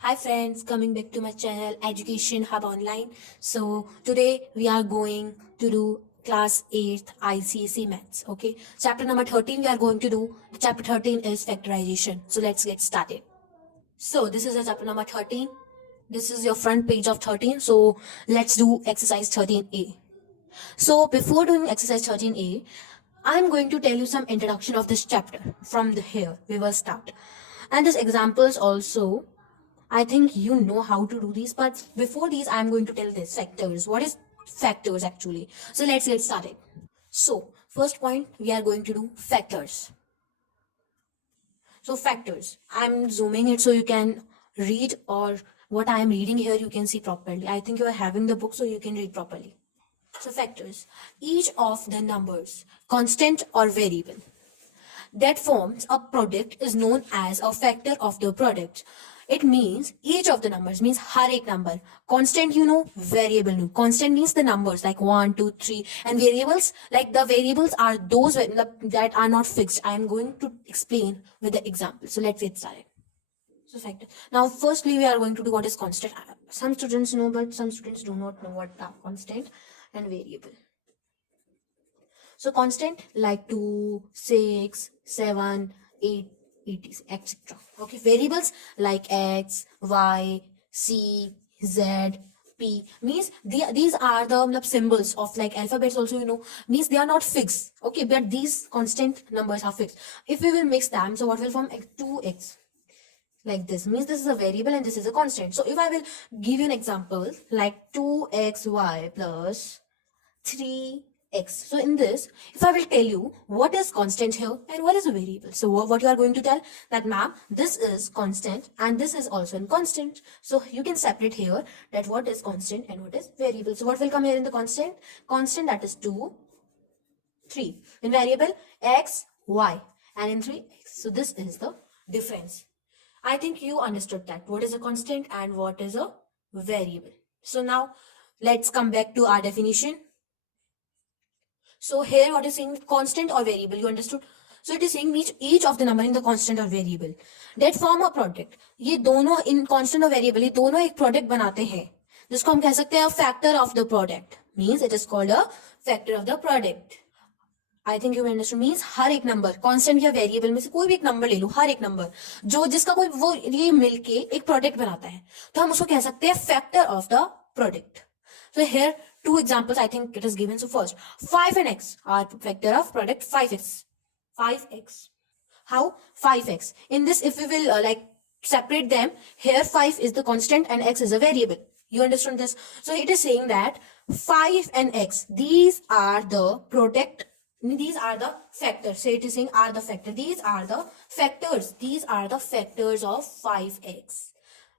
Hi friends, coming back to my channel Education Hub Online. So today we are going to do class 8th ICSE maths. Okay, chapter number 13 we are going to do. Chapter 13 is factorization. So let's get started. So this is a chapter number 13. This is your front page of 13. So let's do exercise 13A. So before doing exercise 13A, I'm going to tell you some introduction of this chapter. From the here we will start. And these examples also, I think you know how to do these, but before these, I'm going to tell this factors. What is factors actually? So let's get started. So first point, we are going to do factors. So factors, I'm zooming it so you can read, or what I am reading here you can see properly. I think you are having the book so you can read properly. So factors, each of the numbers, constant or variable, that forms a product is known as a factor of the product. It means each of the numbers means har ek number. Constant, variable. Constant means the numbers like 1, 2, 3, and variables like the variables are those that are not fixed. I am going to explain with the example. So let's get started. So factor. Now, firstly, we are going to do what is constant. Some students know, but some students do not know what are constant and variable. So constant like 2, 6, 7, 8, etc. Okay, variables like x, y, c, z, p means these are the symbols of like alphabets also, means they are not fixed. Okay, but these constant numbers are fixed. If we will mix them, so what will form? 2x. Like this means this is a variable and this is a constant. So if I will give you an example like 2xy plus 3x. So in this, if I will tell you what is constant here and what is a variable. So what you are going to tell that, ma'am, this is constant and this is also in constant. So you can separate here that what is constant and what is variable. So what will come here in the constant? Constant, that is 2, 3. In variable, x, y, and in 3, x. So this is the difference. I think you understood that. What is a constant and what is a variable. So now let's come back to our definition. So here what is saying, constant or variable, you understood? So it is saying each of the number in the constant or variable that form a product. ये दोनों in constant और variable ये दोनों एक product बनाते हैं, जिसको हम कह सकते हैं factor of the product. Means it is called a factor of the product. I think you understood. Means हर एक नंबर constant या variable में से कोई भी एक नंबर ले लो, हर एक नंबर जो जिसका कोई वो ये मिलके एक product बनाता है, तो हम उसको कह सकते हैं factor of the product. So here 2 examples I think it is given. So first 5 and x are factor of product 5x. 5x. How? 5x. In this, if we will like separate them, here 5 is the constant and x is a variable. You understand this? So it is saying that 5 and x, these are the product, these are the factors. So it is saying are the factor. These are the factors. These are the factors of 5x.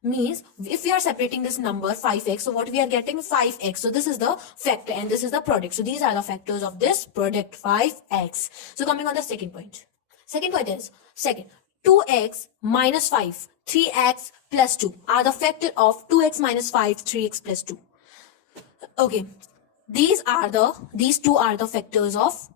Means if we are separating this number 5x, so what we are getting? 5x. So this is the factor and this is the product. So these are the factors of this product 5x. So coming on the second point. Second point is, second, 2x minus 5, 3x plus 2 are the factor of 2x minus 5, 3x plus 2. Okay, these two are the factors of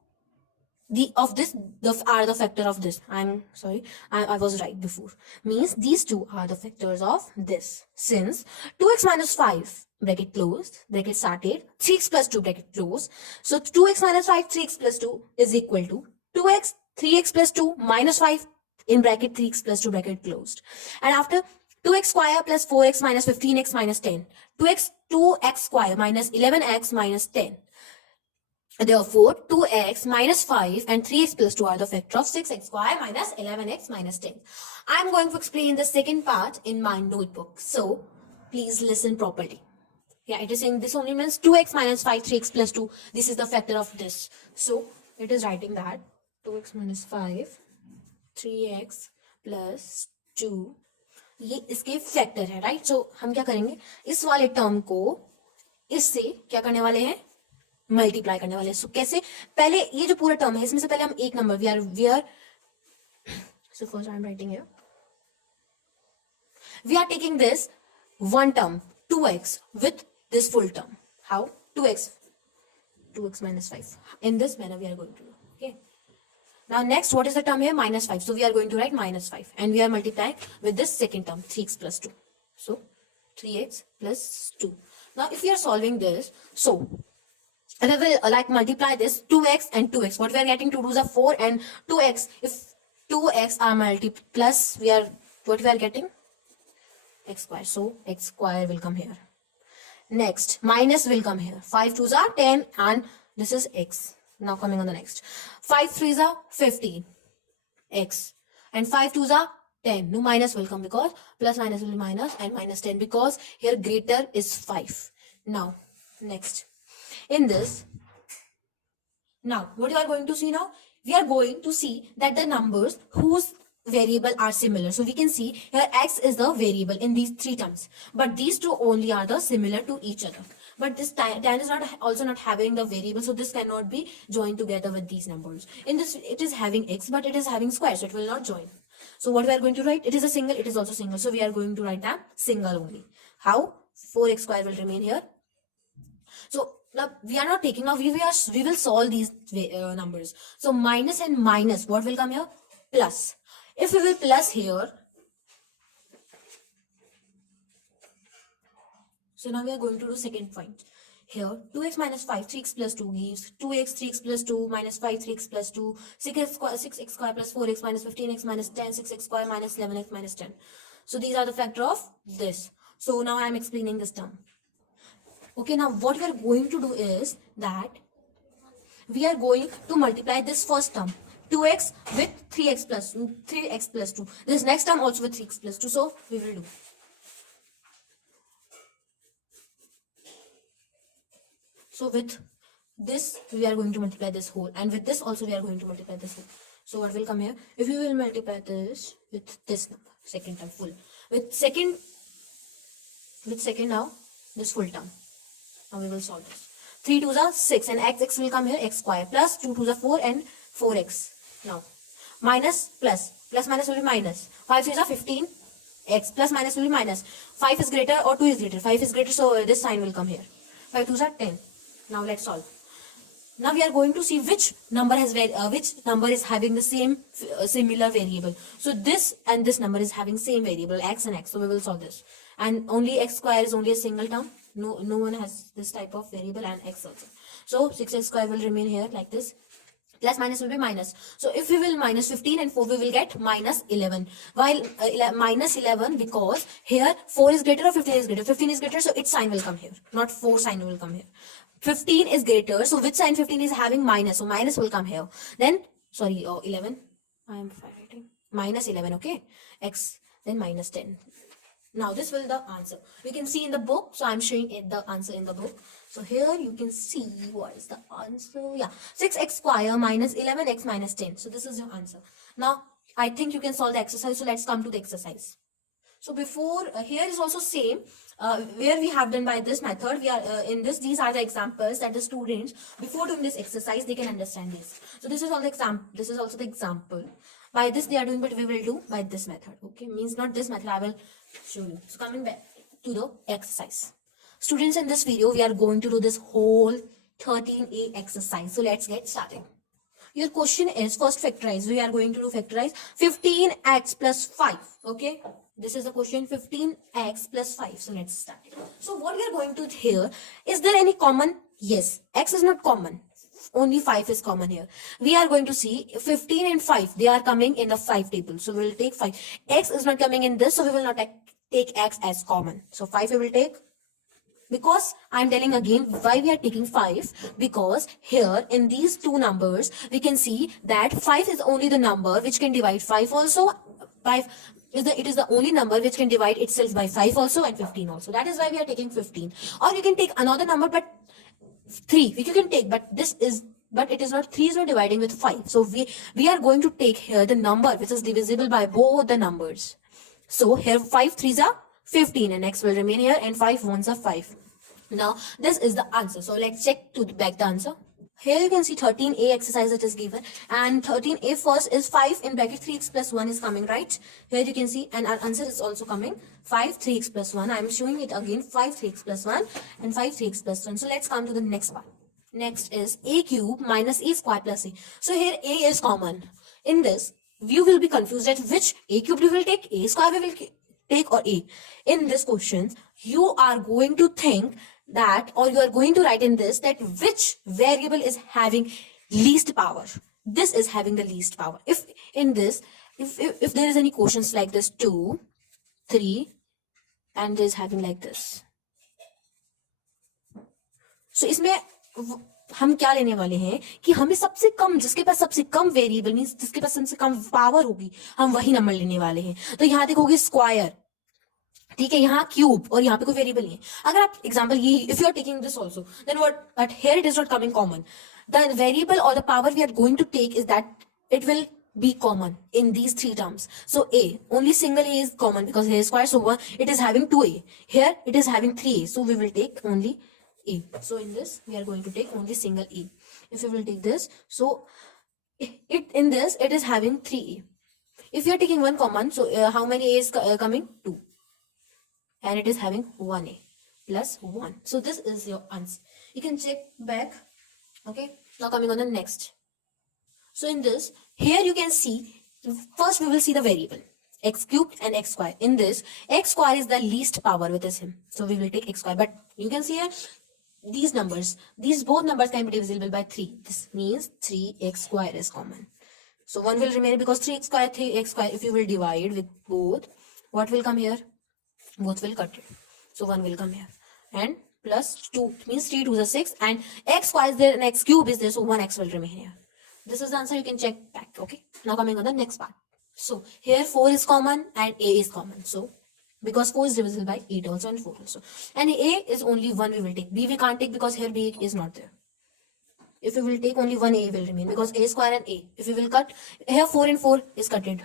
are the factor of this. I'm sorry, I was right before. Means these two are the factors of this. Since 2x minus 5 bracket closed, bracket started, 3x plus 2 bracket closed. So 2x minus 5, 3x plus 2 is equal to 2x, 3x plus 2 minus 5 in bracket 3x plus 2 bracket closed. And after 2x square plus 4x minus 15x minus 10. 2x square minus 11x minus 10. Therefore, 2x minus 5 and 3x plus 2 are the factor of 6x square minus 11x minus 10. I am going to explain the second part in my notebook. So, please listen properly. Yeah, it is saying this only means 2x minus 5, 3x plus 2. This is the factor of this. So, it is writing that 2x minus 5, 3x plus 2. ये इसके factor है, right? सो हम क्या करेंगे, इस वाले term को इससे क्या करने वाले हैं, मल्टीप्लाई करने वाले. सो कैसे? पहले ये जो पूरा टर्म है इसमें से पहले हम एक number we are so first I am writing here, we are taking this one term 2x with this full term. How? 2x minus 5. In this manner we are going to do. Okay. Now next, what is the term here? Minus 5. So we are going to write minus 5 and we are multiplying with this second term 3x plus 2. So 3x plus 2. Now if we are solving this, so we will like multiply this 2x and 2x. What we are getting, 2 to the 4 and 2x. If 2x are multiplied plus, what we are getting, x square. So x square will come here. Next, minus will come here. 5 2s are 10 and this is x. Now coming on the next. 5 3s are 15 x and 5 2s are 10. No minus will come because plus minus will be minus and minus 10 because here greater is 5. Now next. In this, now what you are going to see now? We are going to see that the numbers whose variable are similar. So we can see here x is the variable in these three terms. But these two only are the similar to each other. But this tan is not also not having the variable. So this cannot be joined together with these numbers. In this, it is having x, but it is having square. So it will not join. So what we are going to write? It is a single, it is also single. So we are going to write that single only. How? 4x square will remain here. So now we are not taking, now we will solve these numbers. So minus and minus, what will come here? Plus. If we will plus here, so now we are going to do second point. Here 2x minus 5, 3x plus 2 gives 2x, 3x plus 2 minus 5, 3x plus 2, 6x square plus 4x minus 15x minus 10, 6x square minus 11x minus 10. So these are the factor of this. So now I am explaining this term. Okay, now what we are going to do is that we are going to multiply this first term 2x with 3x plus 2. This next term also with 3x plus 2. So we will do. So with this we are going to multiply this whole, and with this also we are going to multiply this whole. So what will come here? If we will multiply this with this number, second term full, with second now this full term. Now we will solve this. 3 2s are 6 and x will come here, x square plus 2 2s are 4 and 4x. Now minus plus minus will be minus. 5 3s are 15 x plus minus will be minus. 5 is greater or 2 is greater? 5 is greater, so this sign will come here. 5 2s are 10. Now let's solve. Now we are going to see which number is having the same similar variable. So this and this number is having same variable x and x. So we will solve this. And only x square is only a single term. No one has this type of variable, and x also. So 6x square will remain here like this. Plus minus will be minus. So if we will minus 15 and 4, we will get minus 11. While minus 11, because here 4 is greater or 15 is greater. 15 is greater, so its sign will come here. Not 4 sign will come here. 15 is greater, so which sign 15 is having minus? So minus will come here. Then, sorry, 11. I am writing minus 11, okay? X, then minus 10. Now this will the answer. We can see in the book. So I'm showing it the answer in the book. So here you can see what is the answer. Yeah, 6x square minus 11x minus 10. So this is your answer. Now I think you can solve the exercise. So let's come to the exercise. So before here is also same. Where we have done by this method, we are in this. These are the examples that the students before doing this exercise they can understand this. So this is all the example. This is also the example. By this they are doing, but we will do by this method. Okay, means not this method. I will show you. So coming back to the exercise. Students, in this video we are going to do this whole 13A exercise. So let's get started. Your question is first factorize. We are going to do factorize 15x plus 5. Okay, this is the question, 15x plus 5. So let's start. So what we are going to here, is there any common? Yes, x is not common. Only 5 is common here. We are going to see 15 and 5. They are coming in the 5 table. So we will take 5. X is not coming in this. So we will not take x as common. So 5 we will take. Because I am telling again why we are taking 5. Because here in these two numbers, we can see that 5 is only the number which can divide 5 also. 5 is it is the only number which can divide itself by 5 also and 15 also. That is why we are taking 15. Or you can take another number, but 3 which you can take, but it is not, 3 is not dividing with 5. So we are going to take here the number which is divisible by both the numbers. So here 5 3s are 15 and x will remain here, and 5 1s are 5. Now this is the answer. So let's check to back the answer. Here you can see 13A exercise that is given, and 13A first is 5 in bracket 3x plus 1 is coming, right? Here you can see, and our answer is also coming 5 3x plus 1. I am showing it again, 5 3x plus 1 and 5 3x plus 1. So let's come to the next one. Next is a cube minus a square plus a. So here a is common. In this, you will be confused at which a cube we will take, a square we will take or A. In this question, you are going to think that, or you are going to write in this, that which variable is having least power. This is having the least power. If in this, if there is any questions like this 2, 3, and is having like this, so इसमें हम क्या लेने वाले हैं कि हमें सबसे कम, जिसके पास सबसे कम वेरिएबल मींस जिसके पास सबसे कम पावर होगी, हम वही नंबर लेने वाले हैं. तो यहाँ देखोगे स्क्वायर, ठीक है, यहाँ क्यूब, और यहाँ पे कोई वेरिएबल नहीं है. अगर आप एग्जांपल ये, if you are taking this also, then what, but here it is not coming common. The variable और the power we are going to take is that it will be common in these three terms. So A, only single A is common because here is square, so one, it is having 2A. Here it is having 3A, so we will take only A. So in this we are going to take only single A. If we will take this, so it in this it is having 3A. If you are taking one common, so how many A is coming? 2. And it is having 1A plus 1. So this is your answer. You can check back. Okay, now coming on the next. So in this, here you can see, first we will see the variable x cubed and x square. In this, x square is the least power with this him, so we will take x square. But you can see here, these numbers, these both numbers can be divisible by 3. This means 3x square is common. So 1 will remain because 3x square, 3x square. If you will divide with both, what will come here? Both will cut it. So 1 will come here. And plus 2 means 3 2 is 6. And x square is there and x cube is there, so 1x will remain here. This is the answer. You can check back. Okay. Now coming on the next part. So here 4 is common and A is common. So because 4 is divisible by 8 also and 4 also. And A is only 1 we will take. B we can't take because here B is not there. If we will take only one, A will remain because A square and A. If we will cut, here 4 and 4 is cutted.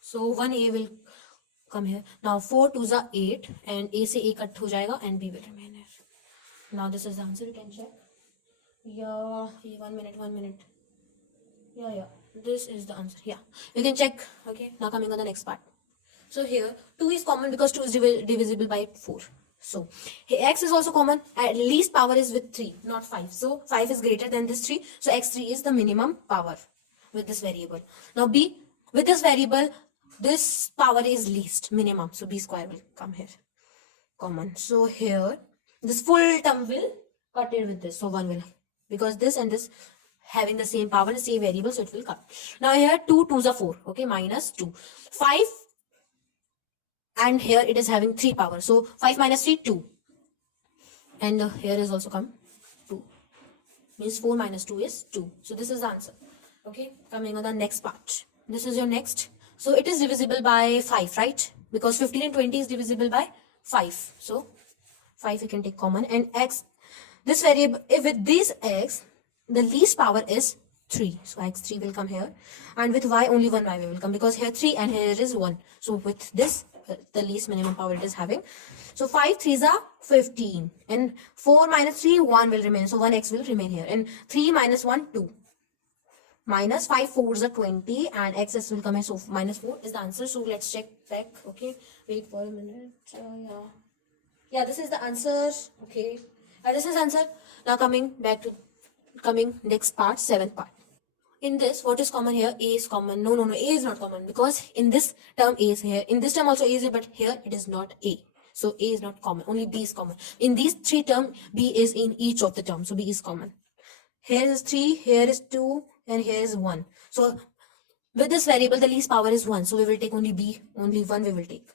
So 1 A will come here. Now 4 2s are 8 and A से A cut हो जाएगा and B will remain here. Now this is the answer. You can check. Yeah, 1 minute. Yeah, this is the answer. Yeah, you can check. Okay, now coming on the next part. So here 2 is common because 2 is divisible by 4. So here x is also common. At least power is with 3, not 5. So 5 is greater than this 3. So x3 is the minimum power with this variable. Now B, with this variable, this power is least, minimum. So B square will come here, common. So here this full term will cut it with this. So 1 will, because this and this having the same power, the same variable, so it will cut. Now here 2 2s are 4. Okay, minus 2. 5, and here it is having 3 power. So 5 minus 3, 2. And here is also come 2. Means 4 minus 2 is 2. So this is the answer. Okay, coming on the next part. This is your next. So it is divisible by 5, right? Because 15 and 20 is divisible by 5. So 5 you can take common. And x, this variable, if with this x, the least power is 3. So x3 will come here. And with y, only one y will come. Because here 3 and here is 1. So with this, the least minimum power it is having. So 5 3s are 15. And 4 minus 3, 1 will remain. So 1x will remain here. And 3 minus 1, 2. Minus 5 4s are 20. And xs will come here. So minus 4 is the answer. So let's check back. Okay. Wait for a minute. Yeah, this is the answer. Okay. This is answer. Now coming next part, 7th part. In this, what is common here? A is common. No, A is not common because in this term A is here. In this term also A is here, but here it is not A. So A is not common. Only B is common. In these 3 terms, B is in each of the terms. So B is common. Here is 3, here is 2, and here is 1. So with this variable, the least power is 1. So we will take only B. Only 1 we will take.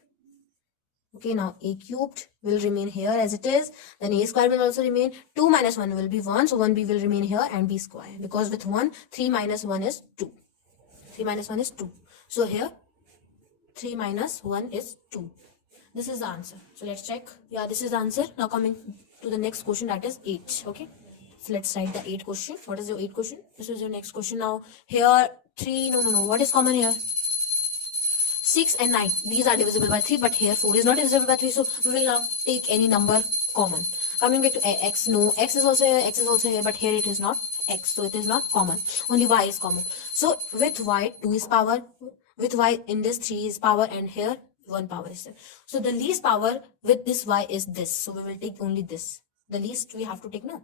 Okay, now A cubed will remain here as it is. Then A square will also remain. 2 minus 1 will be 1. So 1B will remain here and B square. Because with 1, 3 minus 1 is 2. 3 minus 1 is 2. So here, 3 minus 1 is 2. This is the answer. So let's check. Yeah, this is the answer. Now coming to the next question, that is 8. Okay. So let's write the 8th question. What is your 8th question? This is your next question. Now here, 3, no. What is common here? 6 and 9, these are divisible by 3, but here 4 is not divisible by 3, so we will not take any number common. Coming back to x, no, x is also here, but here it is not x, so it is not common. Only y is common. So with y, 2 is power, with y in this 3 is power, and here 1 power is there. So the least power with this y is this, so we will take only this. The least we have to take, no.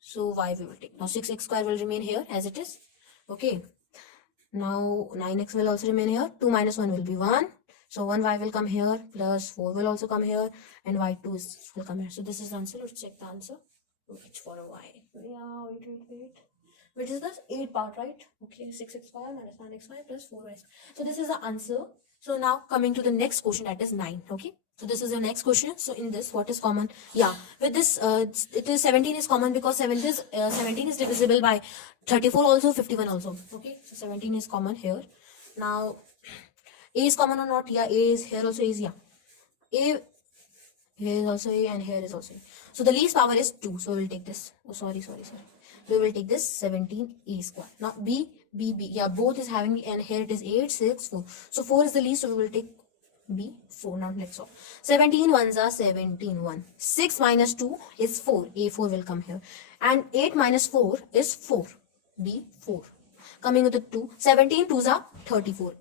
So y we will take. Now 6x square will remain here as it is. Okay. Now 9x will also remain here. 2 minus 1 will be 1. So 1y will come here, plus 4 will also come here, and y2 will come here. So this is the answer. Let's check the answer. Wait for a y. Yeah, wait. Which is this 8 part, right? Okay, 6x square minus 9xy plus 4y. So this is the answer. So now coming to the next question, that is 9. Okay, so this is the next question. So in this, what is common? Yeah, with this, it is 17 is common because 17 is divisible by 34 also, 51 also. Okay, so 17 is common here. Now, a is common or not? Yeah, a is here also is, yeah. A here is also a, and here is also a. So the least power is 2. So we'll take this. Oh, sorry. So we will take this 17a square. Now b. Yeah, both is having, and here it is 8, 6, 4. So 4 is the least, so we will take b, 4. Now let's solve. 17 ones are 17, 1. 6 minus 2 is 4. A4 will come here. And 8 minus 4 is 4. B, 4. Coming with the 2. 17 2s are 34.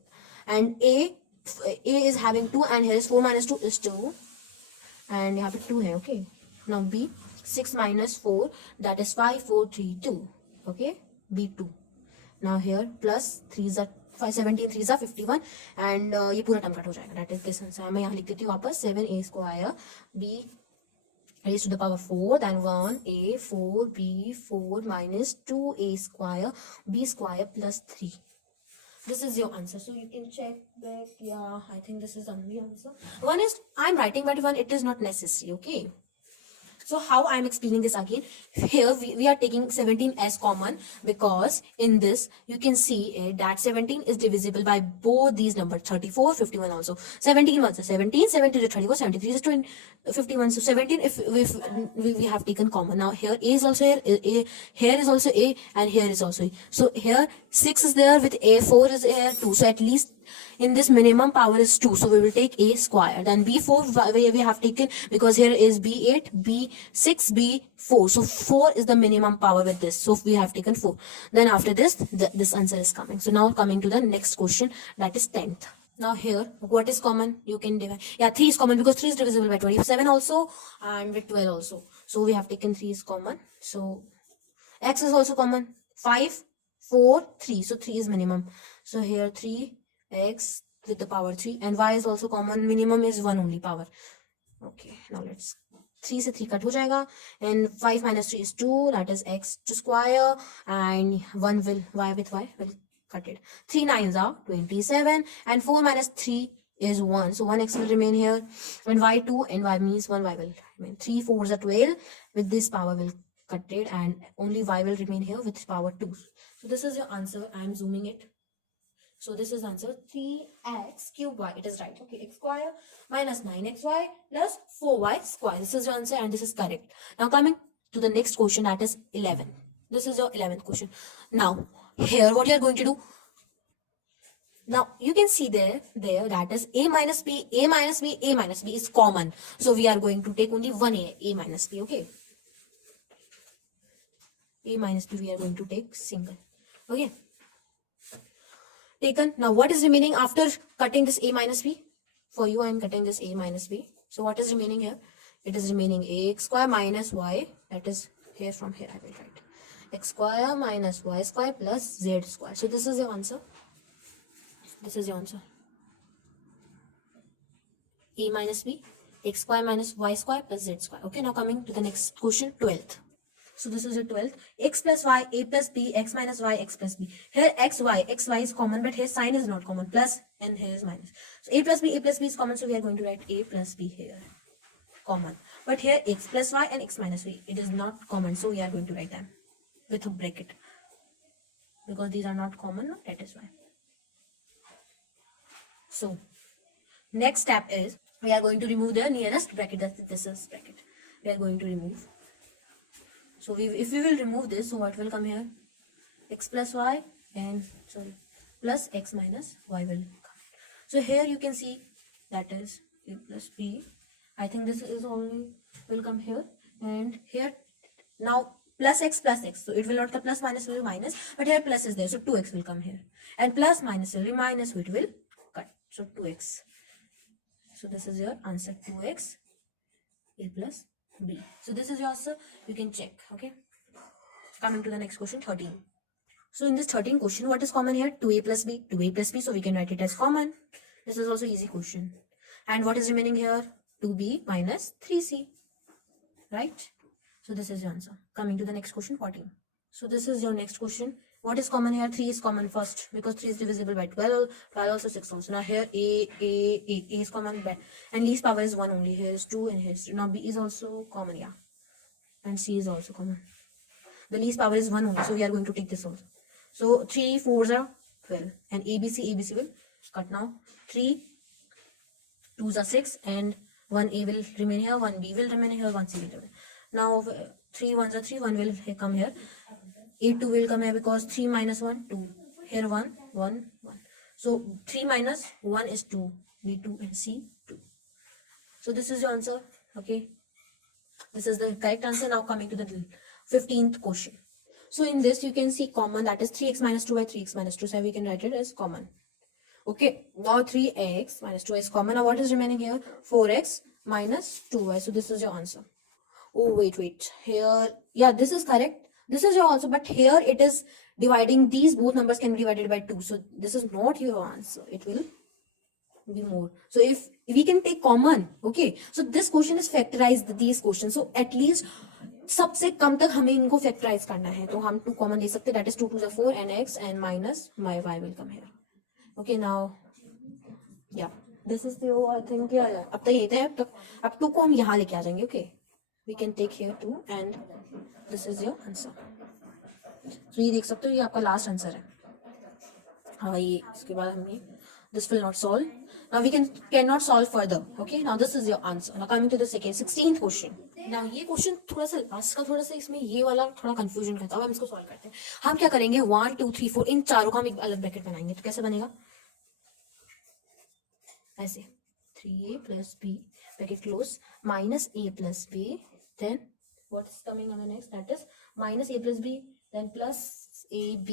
And A is having 2, and here is 4 minus 2 is 2. And you have a 2 here, okay. Now B, 6 minus 4, that is 5, 4, 3, 2. Okay, B2. Now here plus 3s are 17 3s are 51, and ये पूरा term cut हो जाएगा. That is this answer. मैं यहाँ लिख देती हूँ वापस 7a square b raised to the power 4, then 1a 4b 4 minus 2a square b square plus 3. This is your answer. So you can check back. Yeah, I think this is only answer. One is I'm writing, but one it is not necessary. Okay. So how I'm explaining this again? Here we are taking 17 as common because in this you can see that 17 is divisible by both these numbers 34, 51 also. 17 was 17, 17 is 34, 73 is 20, 51. So 17 if we have taken common. Now here a is also here, here is also a, and here is also a. So here 6 is there with a, 4 is here, 2. So at least in this minimum power is 2, so we will take a square. Then b4 we have taken because here is b8, b6, b4. So 4 is the minimum power with this, so we have taken 4. Then after this, this answer is coming. So now coming to the next question, that is 10th. Now here, what is common? You can divide. Yeah, 3 is common because 3 is divisible by 27 also and with 12 also. So we have taken 3 is common. So x is also common. 5, 4, 3. So 3 is minimum. So here 3 x with the power 3, and y is also common. Minimum is 1 only power. Okay, now let's 3 से 3 cut हो जाएगा, and 5 minus 3 is 2, that is x to square, and 1 will y with y will cut it. 3 9s are 27, and 4 minus 3 is 1, so 1x will remain here, and y2 and y means 1 y will remain. 3 4s are 12, with this power will cut it, and only y will remain here with power 2. So this is your answer. I am zooming it. So this is answer 3x cube y. It is right. Okay, x square minus 9xy plus 4y square. This is your answer, and this is correct. Now coming to the next question, that is 11. This is your 11th question. Now here what you are going to do? Now you can see there that is a minus b, a minus b, a minus b is common. So we are going to take only one a minus b. Okay. A minus b we are going to take single. Okay. Taken. Now what is remaining after cutting this a minus b? For you I am cutting this a minus b. So what is remaining here? It is remaining x square minus y. That is here, from here I will write x square minus y square plus z square. So this is your answer. This is your answer. A minus b, x square minus y square plus z square. Okay, now coming to the next question, 12th. So this is your 12th. X plus y, a plus b, x minus y, x plus b. Here xy is common, but here sign is not common. Plus, and here is minus. So a plus b is common, so we are going to write a plus b here. Common. But here x plus y and x minus y, it is not common, so we are going to write them with a bracket. Because these are not common, that is why. So, next step is, we are going to remove the nearest bracket. This is bracket. We are going to remove. So if we will remove this, so what will come here? X plus y and plus x minus y will come. So here you can see that is a plus b. I think this is only will come here, and here now plus x. So it will not, the plus minus will be minus, but here plus is there, so 2x will come here, and plus minus will be minus, so it will cut. So 2x. So this is your answer, 2x a plus b. So this is your answer. You can check. Okay. Coming to the next question, 13. So in this 13 question, what is common here? 2a plus b. 2a plus b. So we can write it as common. This is also easy question. And what is remaining here? 2b minus 3c, right? So this is your answer. Coming to the next question, 14. So this is your next question. What is common here? 3 is common first because 3 is divisible by 12. 12 also 6 also. Now here A is common, and least power is 1 only. Here is 2 and here is 2. Now B is also common, yeah. And C is also common. The least power is 1 only, so we are going to take this also. So 3 4s are 12, and ABC will cut now. 3 2s are 6, and 1A will remain here, 1B will remain here, 1C will remain. Now 3 1s are 3, 1 will come here. 8 2 will come here because 3 minus 1 2. Here 1 1 1. So 3 minus 1 is 2. B 2 and C 2. So this is your answer. Okay. This is the correct answer. Now coming to the 15th question. So in this you can see common, that is 3x minus 2 by 3x minus 2. So we can write it as common. Okay. Now 3x minus 2 is common. Now what is remaining here? 4x minus 2y. So this is your answer. Oh, wait. Here, yeah, this is correct. This is your answer, but here it is dividing, these both numbers can be divided by 2. So this is not your answer. It will be more. So if we can take common, okay. So this question is factorized, these questions. So at least सबसे कम तक हमें इनको factorize करना है. तो हम 2 common ले सकते. That is 2 2 is 4 and x and minus my y will come here. Okay, now, yeah, this is the, I think, yeah. अब तक ये थे, अब 2 को हम यहाँ लेके आ जाएंगे. Okay, we can take here 2 and this is your answer. So ये देख सकते हो, ये आपका लास्ट आंसर है. हाँ, ये इसके बाद हमने this will not solve. Now we cannot solve further. Okay, now this is your answer. Now coming to the 16th question. Now ये क्वेश्चन थोड़ा सा लास्ट का, थोड़ा सा इसमें ये वाला थोड़ा कंफ्यूजन करता है. अब हम इसको सॉल्व करते हैं. हम क्या करेंगे, 1 2 3 4 इन चारों का हम एक अलग ब्रैकेट बनाएंगे. तो कैसे बनेगा? ऐसे 3a plus b bracket close minus a plus b, then what is coming on the next, that is minus a plus b, then plus ab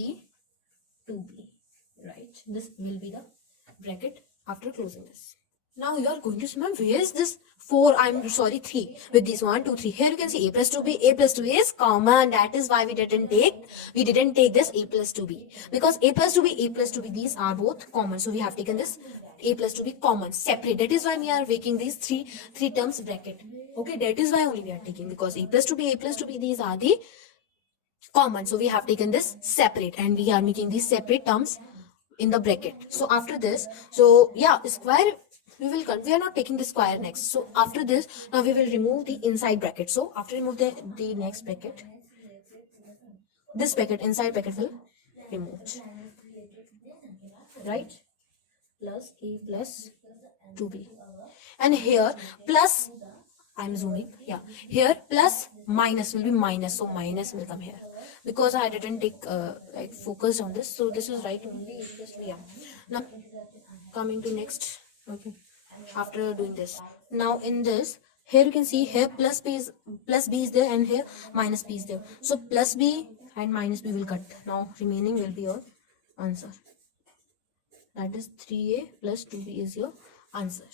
2b, right? This will be the bracket after closing this. Now you are going to say, ma'am, where is this 4? I'm sorry, 3 with this 1 2 3. Here you can see a plus 2b. A plus 2b is common. That is why we didn't take this a plus 2b, because a plus 2b, a plus 2b, these are both common. So we have taken this a plus 2b common, separate. That is why we are making these three terms bracket. Okay, that is why only we are taking, because a plus 2b, these are the common. So we have taken this separate, and we are making these separate terms in the bracket. So after this, so yeah, square we are not taking the square next. So after this, now we will remove the inside bracket. So after remove the next bracket, this bracket, inside bracket will removed, right? Plus a plus 2b, and here plus, I'm zooming, yeah, here plus minus will be minus, so minus will come here because I didn't take like focus on this. So this is right only, yeah. Now coming to next, okay, after doing this, now in this, here you can see here plus b is there, and here minus b is there. So plus b and minus b will cut. Now remaining will be your answer. That is 3a plus 2b is your answer.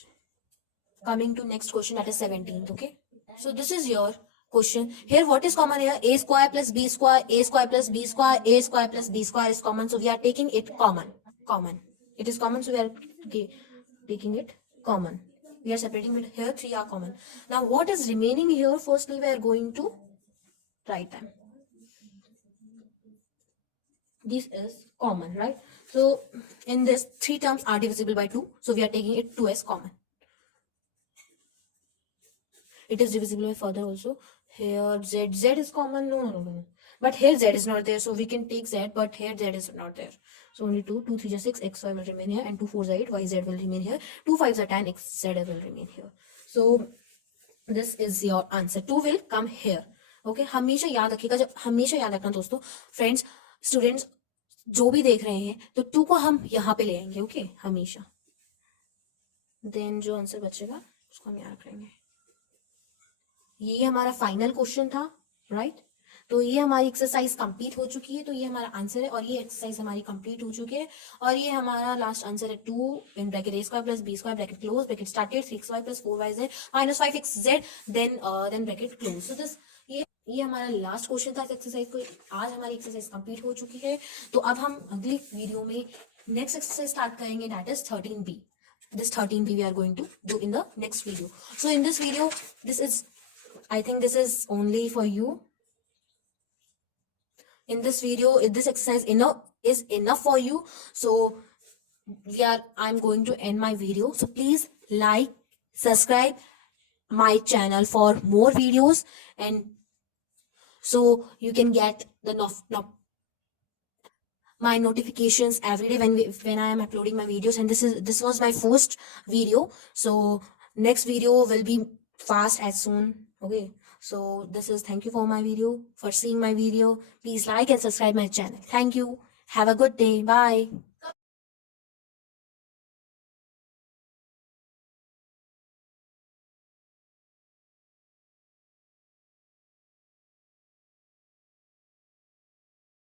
Coming to next question, that is 17th. Okay, so this is your question. Here what is common here? A square plus b square, a square plus b square, a square plus b square is common. So we are taking it common. It is common, so we are taking it common. We are separating it. Here 3 are common. Now what is remaining here? Firstly, we are going to write them. This is common, right? So in this, 3 terms are divisible by 2. So we are taking it 2 as common. It is divisible by further also. Here z is common. No. But here z is not there, so we can take z, but here z is not there. So only 2 3 is 6, x y will remain here, and 2 4 is 8, y z will remain here. 2 5 is 10, x z will remain here. So this is your answer. 2 will come here. Okay, हमेशा याद रखिएगा, जब हमेशा याद रखना दोस्तों, friends, students जो भी देख रहे हैं, तो 2 को हम यहाँ पे ले आएंगे. ओके, हमेशा. देन जो आंसर बचेगा उसको हम यहाँ रख लेंगे. ये हमारा फाइनल क्वेश्चन था, राइट? तो ये हमारी एक्सरसाइज कंप्लीट हो चुकी है. तो ये हमारा आंसर है, और ये एक्सरसाइज हमारी कंप्लीट हो चुकी है, और ये हमारा लास्ट आंसर है 2 in bracket a square plus b square bracket close bracket started 3xy plus 4yz minus 5xz then bracket close. So this ये हमारा लास्ट क्वेश्चन था इस एक्सरसाइज को. आज हमारी एक्सरसाइज कंप्लीट हो चुकी है. तो अब हम अगली वीडियो में नेक्स्ट एक्सरसाइज स्टार्ट करेंगे, that is 13b. this 13p we are going to do in the next video. So in this video, I think this is only for you. In this video, this exercise is enough for you. So I'm going to end my video. So please like, subscribe my channel for more videos, and so you can get the my notifications every day when I am uploading my videos. And this was my first video, so next video will be fast as soon. Okay, so thank you for seeing my video. Please like and subscribe my channel. Thank you. Have a good day. Bye.